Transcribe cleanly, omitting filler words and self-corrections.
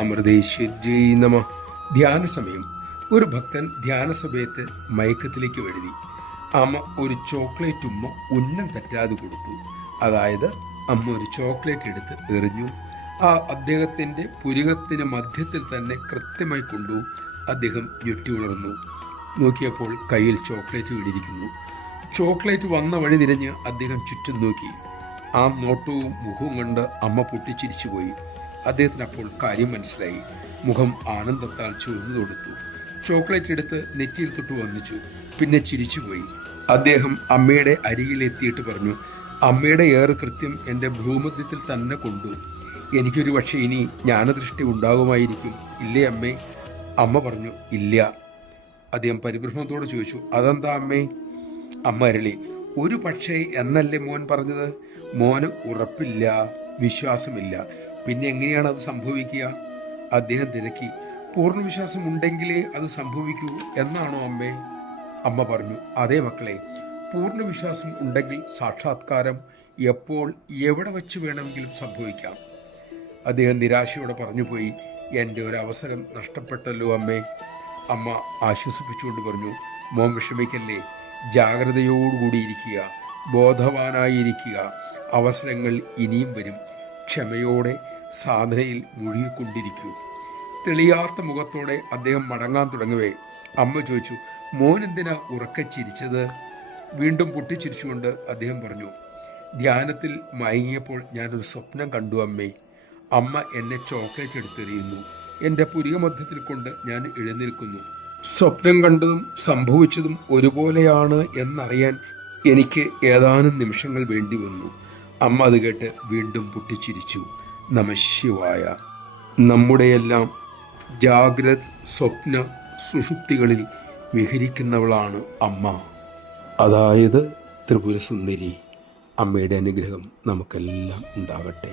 അമൃതേശ്വരി നമ. ധ്യാന സമയം. ഒരു ഭക്തൻ ധ്യാന സമയത്ത് മയക്കത്തിലേക്ക് എഴുതി. അമ്മ ഒരു ചോക്ലേറ്റ് ഉന്നം തെറ്റാതെ കൊടുത്തു. അതായത് അമ്മ ഒരു ചോക്ലേറ്റ് എടുത്ത് എറിഞ്ഞു. അദ്ദേഹത്തിന്റെ പുരികത്തിന് മധ്യത്തിൽ തന്നെ കൃത്യമായി കൊണ്ടു. അദ്ദേഹം ഞെട്ടി ഉണർന്നു. നോക്കിയപ്പോൾ കയ്യിൽ ചോക്ലേറ്റ് വീണിരിക്കുന്നു. ചോക്ലേറ്റ് വന്ന വഴി തിരിഞ്ഞ് അദ്ദേഹം ചുറ്റും നോക്കി. ആ നോട്ടവും മുഖവും കണ്ട് അമ്മ പൊട്ടിച്ചിരിച്ചുപോയി. അദ്ദേഹത്തിന് അപ്പോൾ കാര്യം മനസ്സിലായി. മുഖം ആനന്ദത്താൽ ചുവന്നു കൊടുത്തു. ചോക്ലേറ്റ് എടുത്ത് നെറ്റിയിൽ തൊട്ട് വന്നിച്ചു. പിന്നെ ചിരിച്ചുപോയി. അദ്ദേഹം അമ്മയുടെ അരികിലെത്തിയിട്ട് പറഞ്ഞു, അമ്മയുടെ ഏറെ കൃത്യം എൻ്റെ ഭ്രൂമധ്യത്തിൽ തന്നെ കൊണ്ടു. എനിക്കൊരു പക്ഷേ ഇനി ജ്ഞാനദൃഷ്ടി ഉണ്ടാകുമായിരിക്കും, ഇല്ലേ അമ്മേ? അമ്മ പറഞ്ഞു, ഇല്ല. അദ്ദേഹം പരിഭ്രമത്തോടെ ചോദിച്ചു, അതെന്താ അമ്മേ? അമ്മ അരളി, ഒരു പക്ഷേ എന്നല്ലേ മോൻ പറഞ്ഞത്? മോന് ഉറപ്പില്ല, വിശ്വാസമില്ല, പിന്നെ എങ്ങനെയാണ് അത് സംഭവിക്കുക? അദ്ദേഹം തിരക്കി, പൂർണ്ണ വിശ്വാസം ഉണ്ടെങ്കിലേ അത് സംഭവിക്കൂ എന്നാണോ അമ്മേ? അമ്മ പറഞ്ഞു, അതേ മക്കളെ, പൂർണ്ണ വിശ്വാസം ഉണ്ടെങ്കിൽ സാക്ഷാത്കാരം എപ്പോൾ എവിടെ വച്ച് വേണമെങ്കിലും സംഭവിക്കാം. അദ്ദേഹം നിരാശയോടെ പറഞ്ഞുപോയി, എൻ്റെ ഒരു അവസരം നഷ്ടപ്പെട്ടല്ലോ അമ്മേ. അമ്മ ആശ്വസിപ്പിച്ചുകൊണ്ട് പറഞ്ഞു, മോൻ വിഷമിക്കല്ലേ, ജാഗ്രതയോടുകൂടി ഇരിക്കുക, ബോധവാനായിരിക്കുക. അവസരങ്ങൾ ഇനിയും വരും. ക്ഷമയോടെ സാധനയിൽ മുഴുകിക്കൊണ്ടിരിക്കൂ. തെളിയാത്ത മുഖത്തോടെ അദ്ദേഹം മടങ്ങാൻ തുടങ്ങവേ അമ്മ ചോദിച്ചു, മോൻ എന്തിനാ ഉറക്കെ ചിരിച്ചത്? വീണ്ടും പൊട്ടിച്ചിരിച്ചുകൊണ്ട് അദ്ദേഹം പറഞ്ഞു, ധ്യാനത്തിൽ മയങ്ങിയപ്പോൾ ഞാനൊരു സ്വപ്നം കണ്ടു അമ്മേ. അമ്മ എന്നെ ചോക്ലേറ്റ് എടുത്തെറിയുന്നു. എൻ്റെ പുരികമധ്യത്തിൽ കൊണ്ട് ഞാൻ എഴുന്നേൽക്കുന്നു. സ്വപ്നം കണ്ടതും സംഭവിച്ചതും ഒരുപോലെയാണ് എന്നറിയാൻ എനിക്ക് ഏതാനും നിമിഷങ്ങൾ വേണ്ടി വന്നു. അമ്മ അത് കേട്ട് വീണ്ടും പൊട്ടിച്ചിരിച്ചു. നമഃശിവായ. നമ്മുടെയെല്ലാം ജാഗ്രത സ്വപ്ന സുഷുപ്തികളിൽ വിഹരിക്കുന്നവളാണ് അമ്മ, അതായത് ത്രിപുരസുന്ദരി. അമ്മയുടെ അനുഗ്രഹം നമുക്കെല്ലാം ഉണ്ടാകട്ടെ.